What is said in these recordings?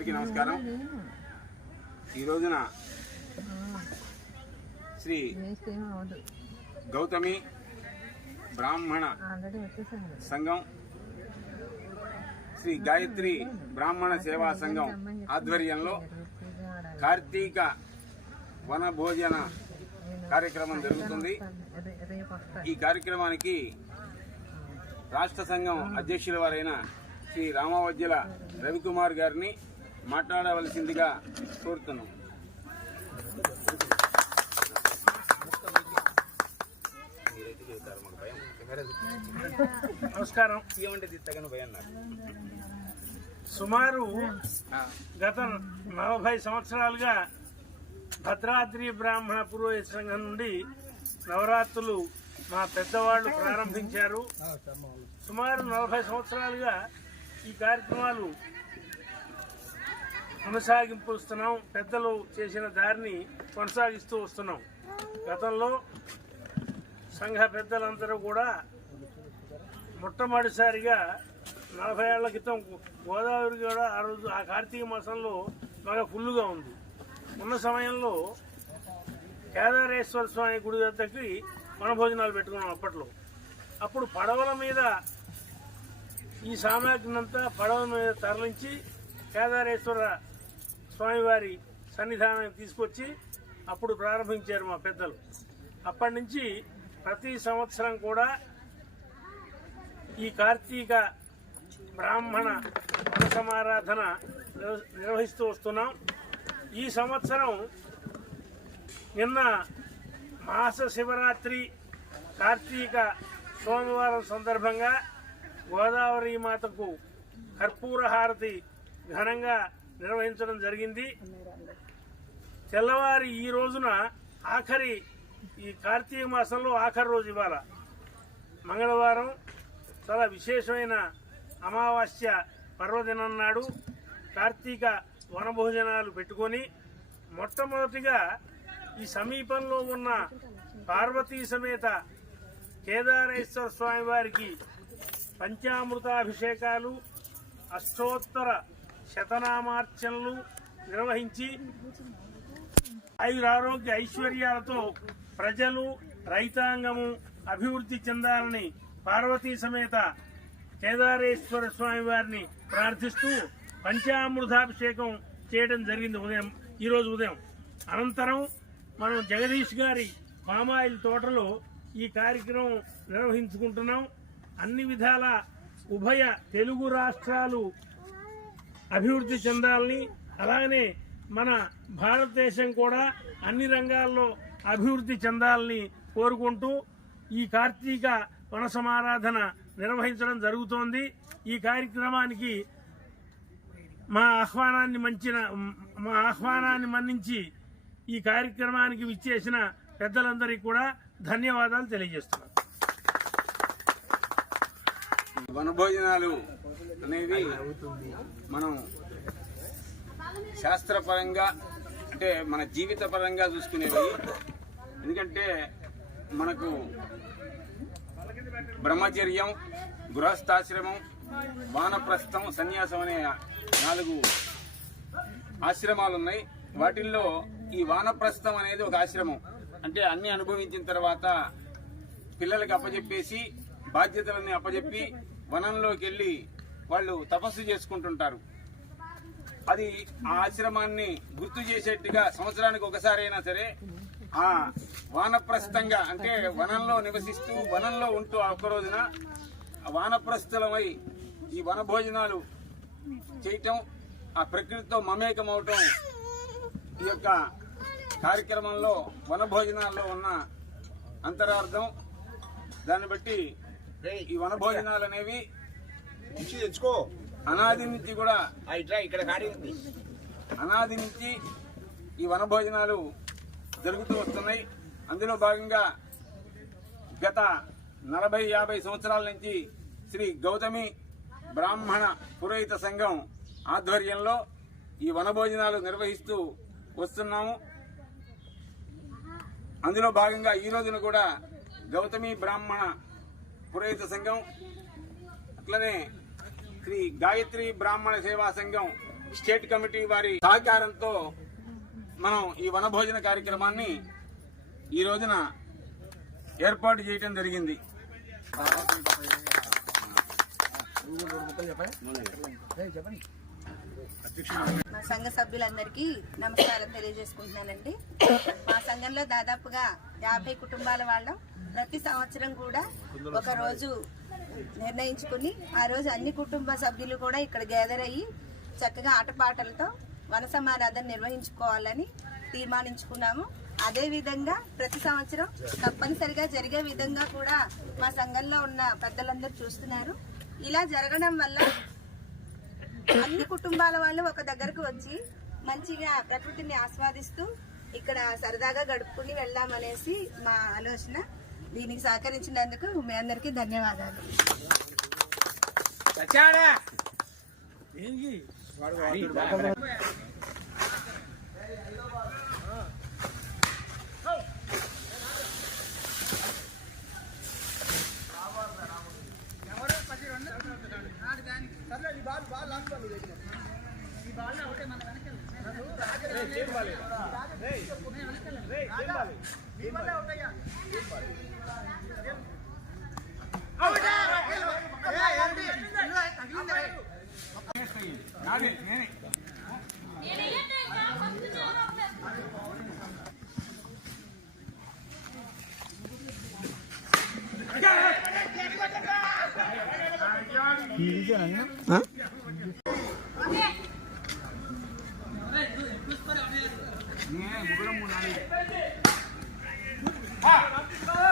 అందరికీ నమస్కారం. ఈ రోజున శ్రీ గౌతమి బ్రాహ్మణ సంఘం శ్రీ గాయత్రి బ్రాహ్మణ సేవా సంఘం ఆధ్వర్యంలో కార్తీక వన భోజన కార్యక్రమం జరుగుతుంది. ఈ కార్యక్రమానికి రాష్ట్ర సంఘం అధ్యక్షుల వారైన శ్రీ రామవద్యల రవికుమార్ గారిని మాట్లాడవలసిందిగా కోరుతున్నాం. నమస్కారం. ఏమంటే తగను భయం నాకు? సుమారు గత నలభై సంవత్సరాలుగా భద్రాద్రి బ్రాహ్మణ పురోహిత సంఘం నుండి నవరాత్రులు మా పెద్దవాళ్ళు ప్రారంభించారు. సుమారు నలభై సంవత్సరాలుగా ఈ కార్యక్రమాలు కొనసాగింపు వస్తున్నాం పెద్దలు చేసిన దారిని కొనసాగిస్తూ వస్తున్నాం. గతంలో సంఘ పెద్దలందరూ కూడా మొట్టమొదటిసారిగా నలభై ఏళ్ళ క్రితం గోదావరి కూడా ఆ రోజు ఆ కార్తీక మాసంలో బాగా ఫుల్గా ఉంది. ఉన్న సమయంలో కేదారేశ్వర స్వామి గుడి వద్దకి వనభోజనాలు పెట్టుకున్నాం అప్పట్లో. అప్పుడు పడవల మీద ఈ సామాగ్రిని అంతా పడవల మీద తరలించి కేదారేశ్వర స్వామివారి సన్నిధానానికి తీసుకొచ్చి అప్పుడు ప్రారంభించారు మా పెద్దలు. అప్పటి నుంచి ప్రతి సంవత్సరం కూడా ఈ కార్తీక బ్రాహ్మణ సమారాధన నిర్వహిస్తూ వస్తున్నాం. ఈ సంవత్సరం నిన్న మాస శివరాత్రి కార్తీక సోమవారం సందర్భంగా గోదావరి మాతకు కర్పూర హారతి ఘనంగా నిర్వహించడం జరిగింది. తెల్లవారి ఈ రోజున ఆఖరి ఈ కార్తీక మాసంలో ఆఖరి రోజు ఇవాళ. మంగళవారం చాలా విశేషమైన అమావాస్య పర్వదినం నాడు కార్తీక వనభోజనాలు పెట్టుకొని మొట్టమొదటిగా ఈ సమీపంలో ఉన్న పార్వతీ సమేత కేదారేశ్వర స్వామి వారికి పంచామృతాభిషేకాలు అష్టోత్తర శతనామార్చనలు నిర్వహించి ఆయురారోగ్య ఐశ్వర్యాలతో ప్రజలు రైతాంగము అభివృద్ధి చెందాలని పార్వతీ సమేత కేదారేశ్వర స్వామి వారిని ప్రార్థిస్తూ పంచామృతాభిషేకం చేయడం జరిగింది ఉదయం. ఈరోజు ఉదయం. అనంతరం మనం జగదీష్ గారి పామాయిల్ తోటలో ఈ కార్యక్రమం నిర్వహించుకుంటున్నాం. అన్ని విధాల ఉభయ తెలుగు రాష్ట్రాలు అభివృద్ధి చెందాలని అలాగనే మన భారతదేశం కూడా అన్ని రంగాల్లో అభివృద్ధి చెందాలని కోరుకుంటూ ఈ కార్తీక వనసమారాధన నిర్వహించడం జరుగుతోంది. ఈ కార్యక్రమానికి మా ఆహ్వానాన్ని మంచిన మా ఆహ్వానాన్ని మన్నించి ఈ కార్యక్రమానికి విచ్చేసిన పెద్దలందరికీ కూడా ధన్యవాదాలు తెలియజేస్తున్నాను. వనభోజనాలు అనేవి మనం శాస్త్రపరంగా అంటే మన జీవిత పరంగా చూసుకునేవి. ఎందుకంటే మనకు బ్రహ్మచర్యం గృహస్థాశ్రమం వానప్రస్థం సన్యాసం అనే నాలుగు ఆశ్రమాలు ఉన్నాయి వాటిల్లో ఈ వానప్రస్థం అనేది ఒక ఆశ్రమం. అంటే అన్ని అనుభవించిన తర్వాత పిల్లలకి అప్పచెప్పేసి బాధ్యతలన్నీ అప్పచెప్పి వనంలోకి వెళ్ళి వాళ్ళు తపస్సు చేసుకుంటుంటారు. అది ఆ ఆశ్రమాన్ని గుర్తు చేసేట్టుగా సంవత్సరానికి ఒకసారి అయినా సరే ఆ వానప్రస్థంగా అంటే వనంలో నివసిస్తూ వనంలో ఉంటూ ఆ ఒక్క రోజున వానప్రస్థలమై ఈ వన భోజనాలు చేయటం ఆ ప్రకృతితో మమేకం అవటం ఈ యొక్క కార్యక్రమంలో వన భోజనాల్లో ఉన్న అంతరార్థం దాన్ని బట్టి ఈ వన భోజనాలు అనేవి ఇచ్చి తెచ్చుకో. అనాది నుంచి కూడా ఇక్కడ అనాది నుంచి ఈ వన భోజనాలు జరుగుతూ వస్తున్నాయి. అందులో భాగంగా గత నలభై యాభై సంవత్సరాల నుంచి శ్రీ గౌతమి బ్రాహ్మణ పురోహిత సంఘం ఆధ్వర్యంలో ఈ వనభోజనాలు నిర్వహిస్తూ వస్తున్నాము. అందులో భాగంగా ఈ రోజున కూడా గౌతమి బ్రాహ్మణ పురోహిత సంఘం అట్లనే శ్రీ గాయత్రి బ్రాహ్మణ సేవా సంఘం స్టేట్ కమిటీ వారి సహకారంతో మనం ఈ వనభోజన కార్యక్రమాన్ని ఈ రోజున ఏర్పాటు చేయటం జరిగింది. మా సంఘ సభ్యులందరికీ నమస్కారం తెలియజేసుకుంటున్నానండి. మా సంఘంలో దాదాపుగా యాభై కుటుంబాల వాళ్ళం. ప్రతి సంవత్సరం కూడా ఒక రోజు నిర్ణయించుకుని ఆ రోజు అన్ని కుటుంబ సభ్యులు కూడా ఇక్కడ గ్యాదర్ అయ్యి చక్కగా ఆటపాటలతో వన సమారాధన నిర్వహించుకోవాలని తీర్మానించుకున్నాము. అదే విధంగా ప్రతి సంవత్సరం తప్పనిసరిగా జరిగే విధంగా కూడా మా సంఘంలో ఉన్న పెద్దలందరూ చూస్తున్నారు. ఇలా జరగడం వల్ల అన్ని కుటుంబాల వాళ్ళు ఒక దగ్గరకు వచ్చి మంచిగా ప్రకృతిని ఆస్వాదిస్తూ ఇక్కడ సరదాగా గడుపుకుని వెళ్దామనేసి మా ఆలోచన. దీనికి సహకరించినందుకు మీ అందరికీ ధన్యవాదాలు. రావాలి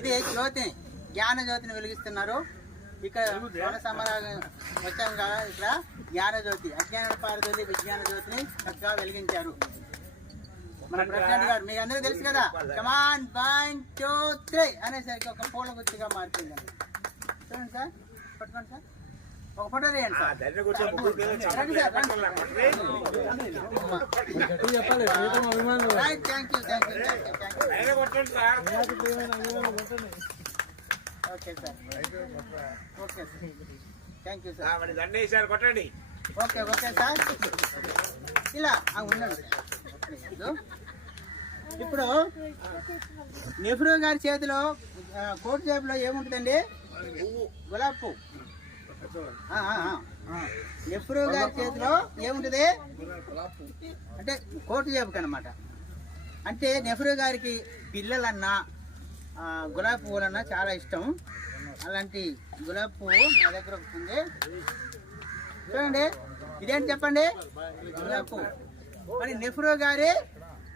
ఇది జ్యోతి జ్ఞాన జ్యోతిని వెలిగిస్తున్నారు. ఇక్కడ వన సమారాగం వచ్చాం కదా ఇక్కడ జ్ఞాన జ్యోతి అజ్ఞాన పారదోలి విజ్ఞాన జ్యోతిని చక్కగా వెలిగించారు. మన ప్రెసిడెంట్ గారు మీకు అందరికీ తెలుసు కదా కమాన్ వన్ టూ త్రీ అనేసరికి ఒక పూల గుర్తిగా మారిపోయింది చూడండి సార్ పట్టుకోండి సార్. ఒక ఫోటో తీయండి సార్. రండి సార్ రండి right thank you thank okay sir. Okay sir. Thank you sir. దండేశారు కొట్టండి. Okay okay sir. ఇలా ఉండండి. ఇప్పుడు నెహ్రూ గారి చేతిలో కోట్ జేబులో ఏముంటుందండి? గులాబ్ పువ్వు. నెహ్రూ గారి చేతిలో ఏముంటుంది? అంటే కోటు జేబుకి అనమాట అంటే నెహ్రూ గారికి పిల్లలన్నా గులాబీ పువ్వులన్నా చాలా ఇష్టం. అలాంటి గులాబీ పువ్వు నా దగ్గర ఉంది. చూడండి ఇదేంటి చెప్పండి? గులాబీ పువ్వు. మరి నెహ్రూ గారి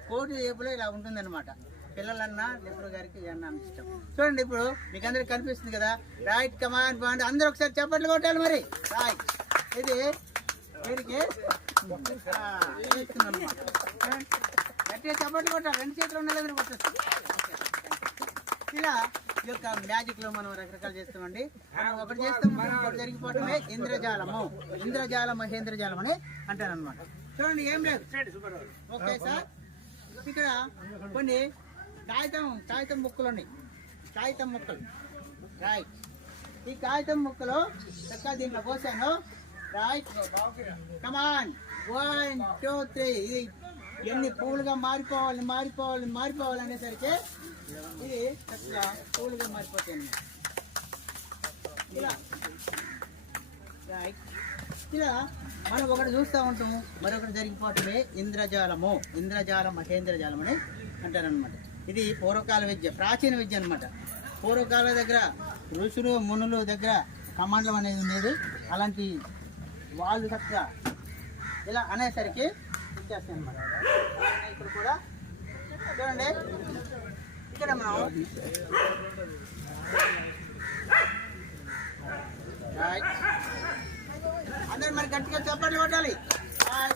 కోటి జేబులో ఇలా ఉంటుందన్నమాట. పిల్లలన్నా నెహ్రూ గారికి అన్నా ఇష్టం. చూడండి ఇప్పుడు మీకు అందరికి కనిపిస్తుంది కదా రైట్ కమాండ్ బాండ్ అందరూ ఒకసారి చప్పట్లు కొట్టాలి మరి. రైట్. ఇది వీరికి గట్టిగా చప్పట్లు కొట్టాలి. రెండు చేతులు ఉన్నాయి కదా కొట్టచ్చు ఇలా ఈ యొక్క మ్యాజిక్లో మనం రకరకాలు చేస్తామండి. మనం ఒకటి చేస్తాం ఒకటి జరిగిపోవటమే ఇంద్రజాలము. ఇంద్రజాల మహేంద్రజాలం అని అంటారు అనమాట చూడండి ఏం లేదు. Okay sir. ఇక్కడ కొన్ని కాగితం కాగితం ముక్కలు ఉన్నాయి కాగితం ముక్కలు. రైట్ ఈ కాగితం ముక్కలు చక్కగా దీంట్లో పోసాను. Right come on one two three ఇది ఎన్ని పూలుగా మారిపోవాలి మారిపోవాలి మారిపోవాలి అనేసరికి ఇది చక్కగా పూలుగా మారిపోతాయి ఇలా. రైట్ ఇలా మనం ఒకటి చూస్తూ ఉంటాము. మరొకటి జరిగిపోవటమే ఇంద్రజాలము. ఇంద్రజాలం మహేంద్రజాలం అని అంటారనమాట ఇది పూర్వకాల విద్య ప్రాచీన విద్య అనమాట పూర్వకాల దగ్గర ఋషులు మునులు దగ్గర కమాండం అనేది ఉండేది. అలాంటి వాళ్ళు చక్కగా ఇలా అనేసరికి ఇచ్చేస్తాయి అనమాట ఇప్పుడు కూడా చూడండి. ఇక్కడ మనం రైట్ అందరు మరి గట్టిగా చెప్పండి కొట్టాలి. One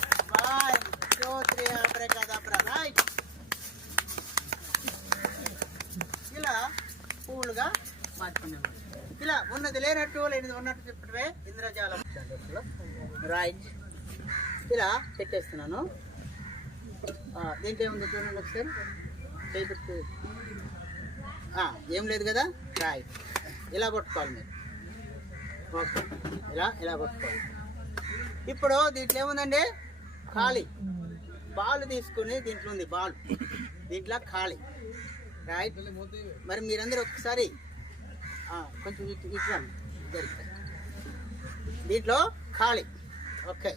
two three abracadabra right ఇలా పువ్వులుగా మార్చుకున్నాం ఇలా ఉన్నది లేనట్టు లేనిది ఉన్నట్టు చెప్పడమే ఇంద్రజాలం. రైట్. ఇలా పెట్టేస్తున్నాను. ఆ, దీంట్లో ఏముంది చూడండి ఒకసారి. చేపెట్టు ఏం లేదు కదా? రైట్. ఇలా కొట్టుకోవాలి మీరు. ఓకే. ఇలా ఇలా కొట్టుకోవాలి. ఇప్పుడు దీంట్లో ఏముందండి? ఖాళీ. బాల్ తీసుకుని దీంట్లో ఉంది బాల్. దీంట్లో ఖాళీ. రైట్ మరి మీరందరూ ఒకసారి కొంచెం ఇటు ఇటు రండి. ఇద్దరు. దీంట్లో ఖాళీ. ఓకే.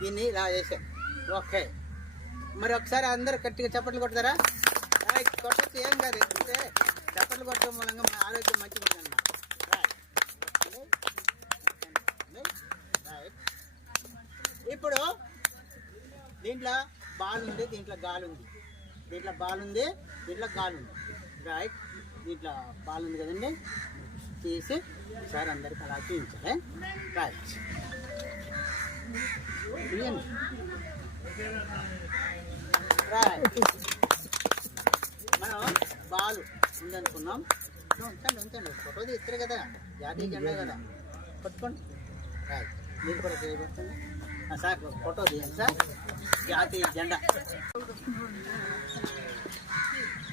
దీన్ని ఇలా చేసాం ఓకే. మరి ఒకసారి అందరూ గట్టిగా చప్పట్లు కొడతారా? రైట్ కొట్టచ్చు ఏం కాదు. ఎందుకంటే చప్పట్లు కొట్టడం మూలంగా మన ఆరోగ్యం మంచిగా ఉందన్నమాట. ఇప్పుడు దీంట్లో బాల్ ఉంది దీంట్లో గాలి ఉంది దీంట్లో బాల్ ఉంది దీంట్లో గాలి ఉంది. రైట్ దీంట్లో పాలు ఉంది కదండి? తీసి ఒకసారి అందరికి అలా తీయించాలి రైట్ తీయండి. రైట్ మనం బాలు ఉందనుకున్నాం. ఉంచండి ఉంచండి. ఫోటో తీస్తారు కదా. జాతీయ జెండా కదా. పట్టుకోండి. రైట్ మీరు కూడా చేయబడుతుంది సార్ ఫోటో తీయండి సార్. జాతీయ జెండా.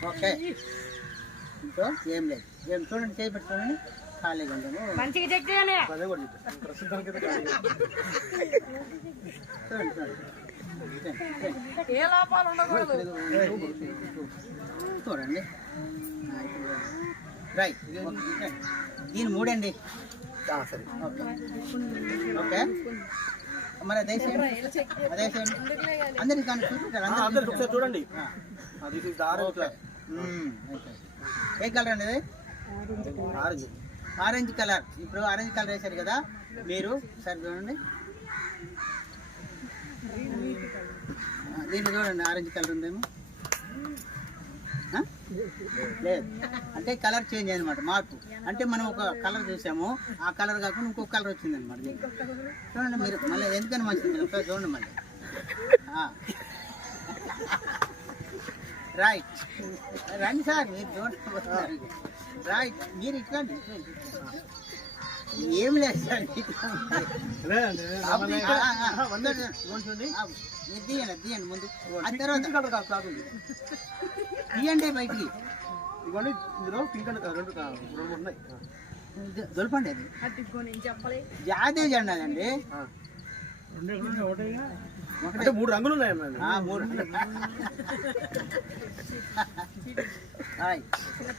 ఓకే. ఇంకో ఏం లేదు. ఏం చూడండి చేపెట్టుకోండి ఖాళీగా ఉండము మంచిగా చెక్ చేయాలి. చూడండి చూడండి. ఏ లోపాలు ఉండకూడదు. చూడండి. రైట్ దీని మూడండి. సరే. ఓకే. ఓకే. మరి అదే అదే అందరికి చూడండి. మ్మ్. ఓకే. ఏ కలర్ అండి ఆరెంజ్. Orange colour. ఇప్పుడు ఆరెంజ్ కలర్ వేశారు కదా. మీరు సరే చూడండి. దీన్ని చూడండి ఆరెంజ్ కలర్ ఉందేమో లేదు. అంటే కలర్ చేంజ్ అనమాట మార్పు. అంటే మనం ఒక కలర్ చూసాము. ఆ కలర్ కాకుండా ఇంకొక కలర్ వచ్చింది అనమాట చూడండి మీరు మళ్ళీ ఎందుకని మంచిది మీరు ఒకసారి చూడండి మళ్ళీ. రైట్ రండి సార్ మీరు చూడండి రైట్ మీరు ఇట్లండి ఏం లేదు సార్ మీరు తీయండి తీయండి ముందు. ఆ తర్వాత తీయండి బయటికి. ఇవన్నీ ఇందులో పింక్ రెండు రెండు ఉన్నాయి. దొలపండి అది. జాతీయ జెండా అండి అంటే మూడు రంగులు.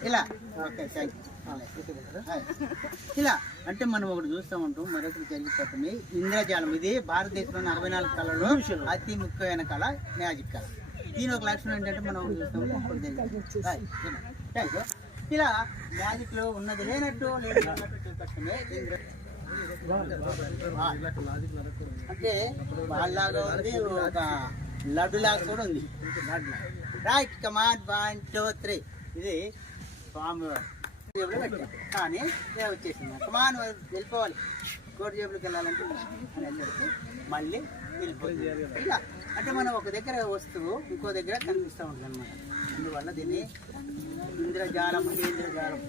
ఇలా. Okay thank. ఇలా. అంటే మనం ఒకటి చూస్తూ ఉంటాం మరొకటి జరిగిపోతుంది ఇంద్రజాలం. ఇది భారతదేశంలోని అరవై నాలుగు కళలో అతి ముఖ్యమైన కళ మ్యాజిక్ కళ. దీని ఒక లక్షణం ఏంటంటే మనం ఒకటి చూస్తాం. ఒకటి జరిగింది. Thank you. ఇలా. మ్యాజిక్లో ఉన్నది లేనట్టు లేదు ఇంద్ర అంటే వాళ్ళలాగా ఉంది ఒక లడ్డు లాగా కూడా ఉంది. Right come on one two three ఇది స్వామి జేబులో పెట్టాం కానీ ఇలా వచ్చేసింది కమాన్ వెళ్ళిపోవాలి. కోటి జేబులకు వెళ్ళాలంటే అని మళ్ళీ వెళ్ళిపోయింది ఇలా. అంటే మనం ఒక దగ్గర వస్తువు ఇంకో దగ్గర కనిపిస్తూ ఉంటుంది అనమాట అందువల్ల దీన్ని ఇంద్రజాలం ఇంద్రజాలం.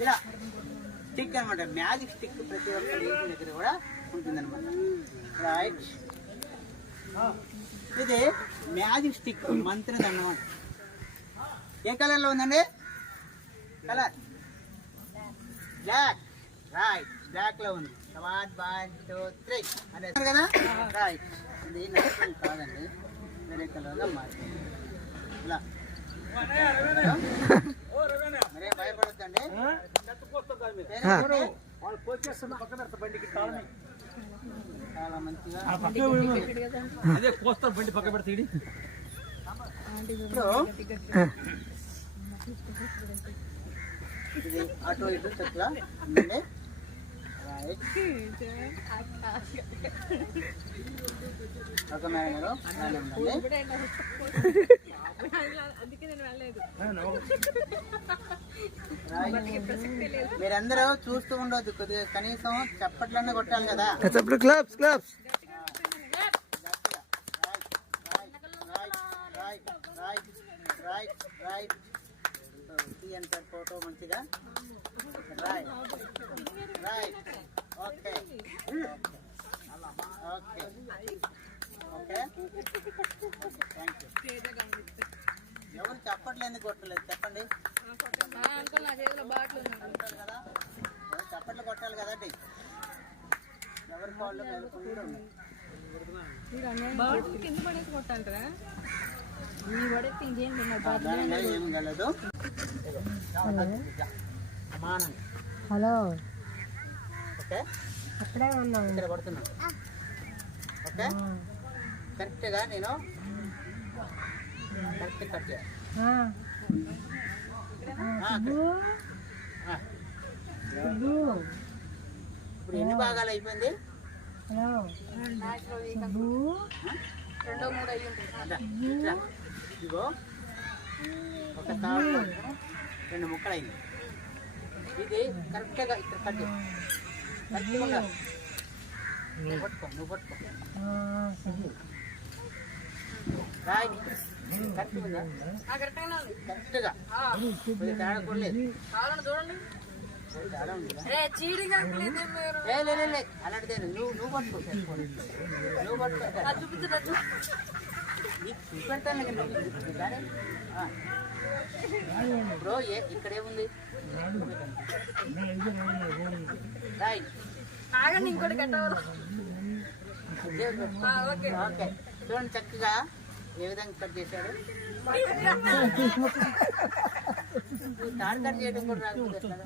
ఇలా. స్టిక్ అనమాట. మ్యాజిక్ స్టిక్ ప్రతి ఒక్క ఇంటి దగ్గర కూడా ఉంటుందన్నమాట. రైట్ ఇది మ్యాజిక్ స్టిక్ మంత్రది అన్నమాట ఏ కలర్లో ఉందండి? కలర్ బ్లాక్ రైట్ బ్లాక్లో ఉంది. వన్ వన్ టూ త్రీ అదే కదా? రైట్ ఇది నష్టం కాదండి. వేరే కలర్లో మారుతుంది. ఇలా. మరే భయపడొద్దండి పేరేంటండి? చాలా మంచిగా ఇప్పుడు అటు ఇటు చెట్ల. ఉందండి రైట్ మేడలో ఉందండి మీరందరూ చూస్తూ ఉండొద్దు కొద్దిగా కనీసం చప్పట్లన్నీ కొట్టాలి కదా క్లబ్స్ క్లబ్స్ రైట్ రైట్ తీయండి సార్ ఫోటో మంచిగా right right okay okay okay ఎవరు చప్పట్లు ఎందుకు కొట్టలేదు చెప్పండి? కదా చప్పట్లు కొట్టాలి కదండి ఎవరి కాళ్ళు కింద పడేసి పడేసి ఇంకేం ఏమి కలదు హలో. ఓకే. అక్కడే ఉన్నాం ఇక్కడ పడుతున్నాను. ఓకే. కరెక్ట్గా నేను కరెక్ట్ కట్ చేయాలి ఆ, ఆ. ఇప్పుడు ఎన్ని భాగాలు అయిపోయింది రెండో మూడు అయ్యి ఉంటుంది అదా, ఇట్లా. ఇదిగో ఒక తాడు రెండు ముక్కలు అయింది ఇది కరెక్ట్గా ఇక్కడ కట్ చేయాలి కరెక్ట్గా ఉండాలి నువ్వు పట్టుకో నువ్వు పట్టుకో అలాంటిదే నువ్వు పట్టుకో పట్టుకో చూపెడతాను. ఇప్పుడు ఏ ఇక్కడ ఏముంది ఆగండి ఇంకోటి కట్టవరు ఓకే. చూడండి చక్కగా. ఏ విధంగా కట్ చేశాడు? తాడు కట్ చేయడం కూడా ఎట్లాగా?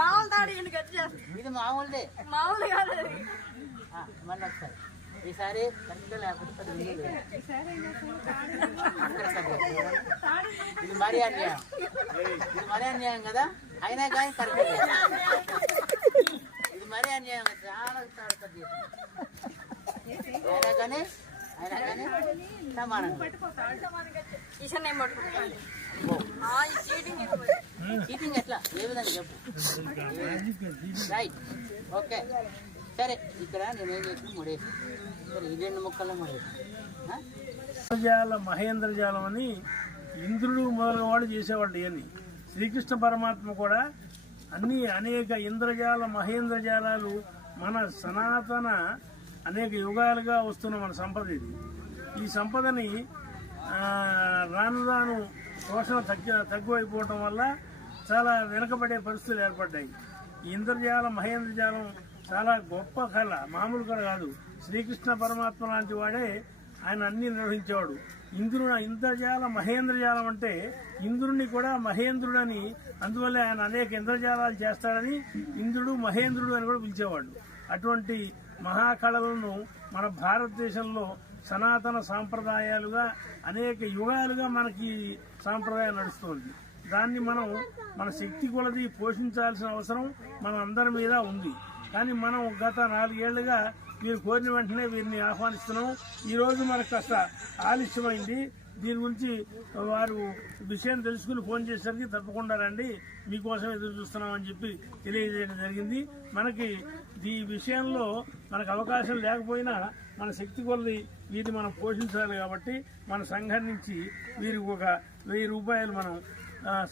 మామూలు తాడి కట్ ఇది మామూలుదే. మామూలు కాదు మళ్ళీ ఒకసారి. ఈసారి కరెక్ట్గా లేకపోతే. ఇది మరీ అన్యాయం. ఇది మరీ అన్యాయం కదా? అయినా కానీ కరెక్ట్. ఇది మరీ అన్యాయం. చాలా తాడు కట్ చేశాడు. అయినా కానీ చీటింగ్ ఎట్లా ఏ విధంగా చెప్పు రైట్ ఓకే సరే ఇక్కడ నేనేం చేసిన ముడేసి సరే ఈ రెండు ముక్కల్లో ముడేసి మహేంద్రజాలం అని ఇంద్రుడు మొదలైన చేసేవాళ్ళు ఇవన్నీ. శ్రీకృష్ణ పరమాత్మ కూడా అన్ని అనేక ఇంద్రజాల మహేంద్రజాలాలు మన సనాతన అనేక యుగాలుగా వస్తున్న మన సంపద ఇది. ఈ సంపదని రాను రాను పోషణ తగ్గి తక్కువైపోవటం వల్ల చాలా వెనుకబడే పరిస్థితులు ఏర్పడ్డాయి. ఇంద్రజాలం ఇంద్రజాల మహేంద్రజాలం చాలా గొప్ప కళ మామూలు కళ కాదు. శ్రీకృష్ణ పరమాత్మ లాంటి వాడే ఆయన అన్ని నిర్వహించేవాడు. ఇంద్రుడు ఇంద్రజాల మహేంద్రజాలం అంటే ఇంద్రుడిని కూడా మహేంద్రుడని అందువల్ల ఆయన అనేక ఇంద్రజాలాలు చేస్తాడని ఇంద్రుడు మహేంద్రుడు అని కూడా పిలిచేవాడు. అటువంటి మహాకళలను మన భారతదేశంలో సనాతన సాంప్రదాయాలుగా అనేక యుగాలుగా మనకి సాంప్రదాయం నడుస్తుంది. దాన్ని మనం మన శక్తి కొలది పోషించాల్సిన అవసరం మన అందరి మీద ఉంది. కానీ మనం గత నాలుగేళ్ళుగా మీరు కోరిన వెంటనే వీరిని ఆహ్వానిస్తున్నాం. ఈరోజు మనకు కాస్త ఆలస్యమైంది. దీని గురించి వారు విషయం తెలుసుకుని ఫోన్ చేసేసరికి తప్పకుండా రండి. మీకోసం ఎదురు చూస్తున్నామని చెప్పి తెలియజేయడం జరిగింది. మనకి ఈ విషయంలో మనకు అవకాశం లేకపోయినా మన శక్తి కొలది వీటిని మనం పోషించాలి కాబట్టి మన సంఘం నుంచి వీరికి ఒక వెయ్యి రూపాయలు మనం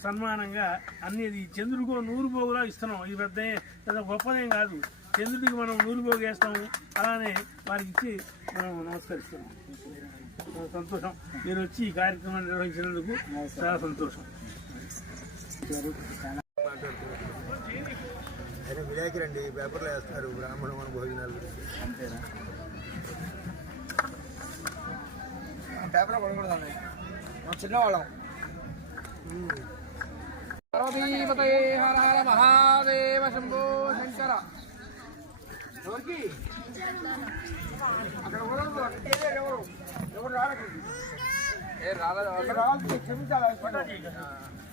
సన్మానంగా అన్ని ఇది చంద్రుడికి నూరు పోగులా ఇస్తున్నాం. ఇది పెద్ద పెద్ద గొప్పదేం కాదు. చంద్రుడికి మనం నూరు పోగు వేస్తాము. అలానే వారికి ఇచ్చి మనం నమస్కరిస్తున్నాం. సంతోషం. మీరు వచ్చి ఈ కార్యక్రమాన్ని నిర్వహించినందుకు చాలా సంతోషం. ఆయన విలేకరండి పేపర్లో వేస్తారు బ్రాహ్మణ మన భోజనాలు. గురించి పేపర్ పడకూడదండి మా చిన్నవాళ్ళం. పార్వతీపతయే హర హర మహాదేవ శంభో శంకర. ఎవరికి? అక్కడ ఎవరు రాలేదు? రాలేదు క్షమించాలి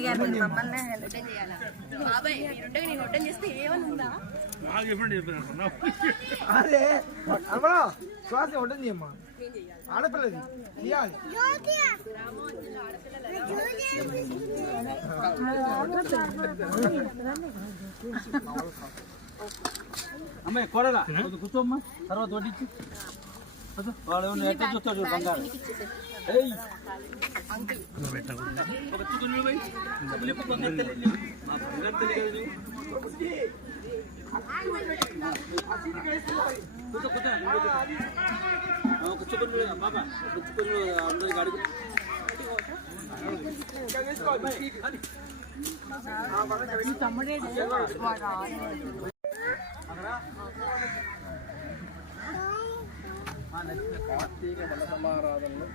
చేయాలి? అదే అమ్మా శ్వాస ఉంటుంది అమ్మా. ఆడపిల్లది. తీయాలి. అమ్మాయి కొడగా కూర్చోమ్మా తర్వాత వడ్డించి. వాడు ఎట్లా చూస్తాడు బంగారు. ఏయ్! ఒక కార్తీక పోయి లేపు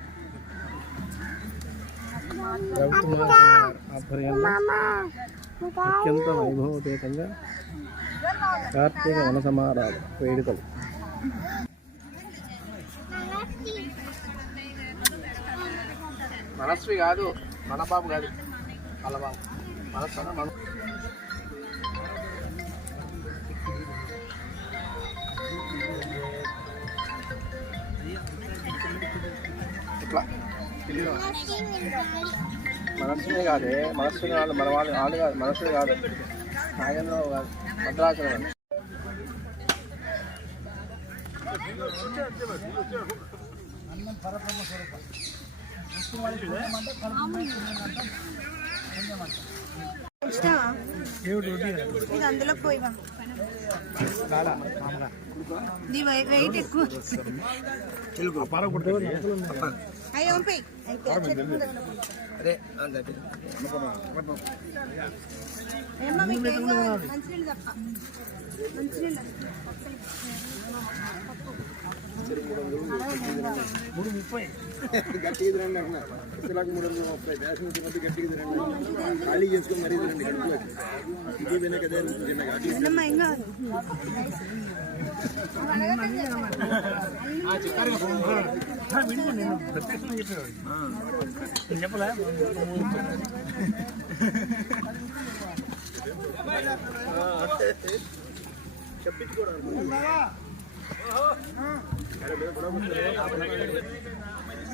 అత్యంత వైభవపేతంగా కార్తీక వన సమారాధ వేడుకలు. మనస్వి కాదు మన బాబు కాదు వాళ్ళ బాబు మనస్సు అట్లా. మన ఇట్లా మనస్సునే కాదే మనస్సు కాదు మన వాళ్ళు వాళ్ళు కాదు మనస్సు కాదు. నాగేంద్రరావు కాదు భద్రాచలం పరబ్రహ్మ స్వరూపం ఇది అందులో వై- వెయిట్ ఎక్కువ. అయ్యో పంపి అదే ఏమ్మా మీకు ఏం కావాలి? మంచినీళ్ళు తప్ప మంచినీళ్ళు. గట్టిగా తిరండి అన్న. ఇతరులకు మూడు వందల ముప్పై తినద్దు గట్టిగా తిరండి ఖాళీ చేసుకొని మరీ తిరండి గట్టిలోకి ఇది అన్నమ్మ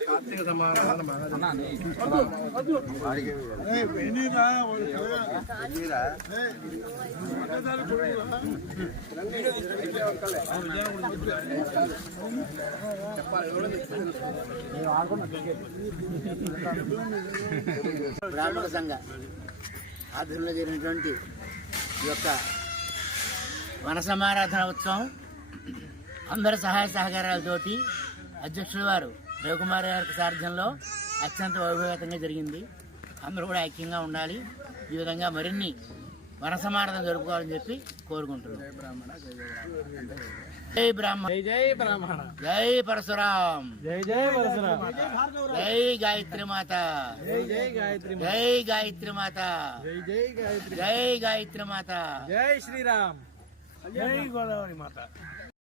కార్తీక సమాధానం బ్రాహ్మణ సంఘ ఆధ్వర్యంలో జరిగినటువంటి ఈ యొక్క వనసమారాధన ఉత్సవం. అందరి సహాయ సహకారాలతోటి అధ్యక్షుల వారు రవికుమార్ గారి సారథ్యంలో అత్యంత వైభవేతంగా జరిగింది. అందరూ కూడా ఐక్యంగా ఉండాలి. ఈ విధంగా మరిన్ని వనసమానతం జరుపుకోవాలని చెప్పి కోరుకుంటున్నాం. జై బ్రాహ్మణ. జై బ్రాహ్మణ. జై పరశురాం జై జై పరశురామ. జై గాయత్రి మాత. జై జై గాయత్రి జై గాయత్రి మాత. జై జై గాయత్రి జై గాయత్రి మాత. జై శ్రీరామ్. జై గోదావరి మాత.